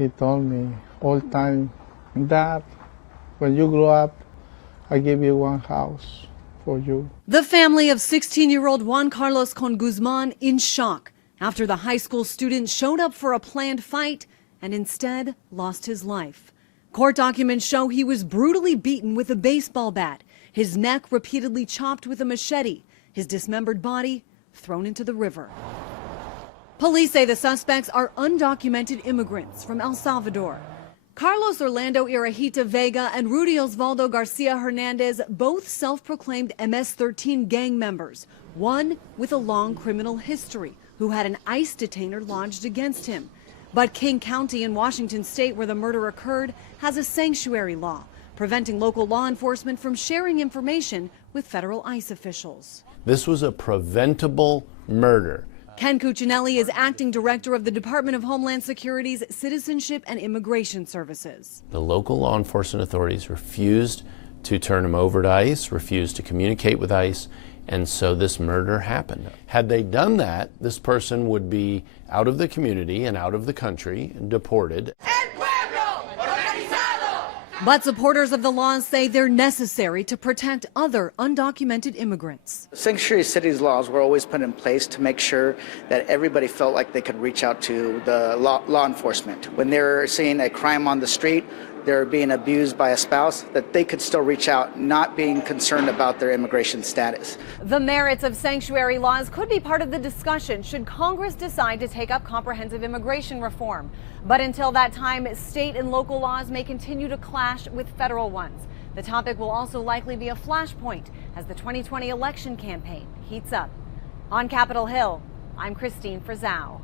He told me all time, Dad, when you grow up, I give you one house for you. The family of 16-year-old Juan Carlos Con Guzman in shock after the high school student showed up for a planned fight and instead lost his life. Court documents show he was brutally beaten with a baseball bat, his neck repeatedly chopped with a machete, his dismembered body thrown into the river. Police say the suspects are undocumented immigrants from El Salvador. Carlos Orlando Iraheta-Vega and Rudy Osvaldo Garcia-Hernandez, both self-proclaimed MS-13 gang members, one with a long criminal history, who had an ICE detainer lodged against him. But King County in Washington state, where the murder occurred, has a sanctuary law, preventing local law enforcement from sharing information with federal ICE officials. This was a preventable murder. Ken Cuccinelli is acting director of the Department of Homeland Security's Citizenship and Immigration Services. The local law enforcement authorities refused to turn him over to ICE, refused to communicate with ICE, and so this murder happened. Had they done that, this person would be out of the community and out of the country and deported. But supporters of the laws say they're necessary to protect other undocumented immigrants. Sanctuary cities laws were always put in place to make sure that everybody felt like they could reach out to the law enforcement. When they're seeing a crime on the street, they're being abused by a spouse, that they could still reach out, not being concerned about their immigration status. The merits of sanctuary laws could be part of the discussion should Congress decide to take up comprehensive immigration reform. But until that time, state and local laws may continue to clash with federal ones. The topic will also likely be a flashpoint as the 2020 election campaign heats up. On Capitol Hill, I'm Christine Frizzao.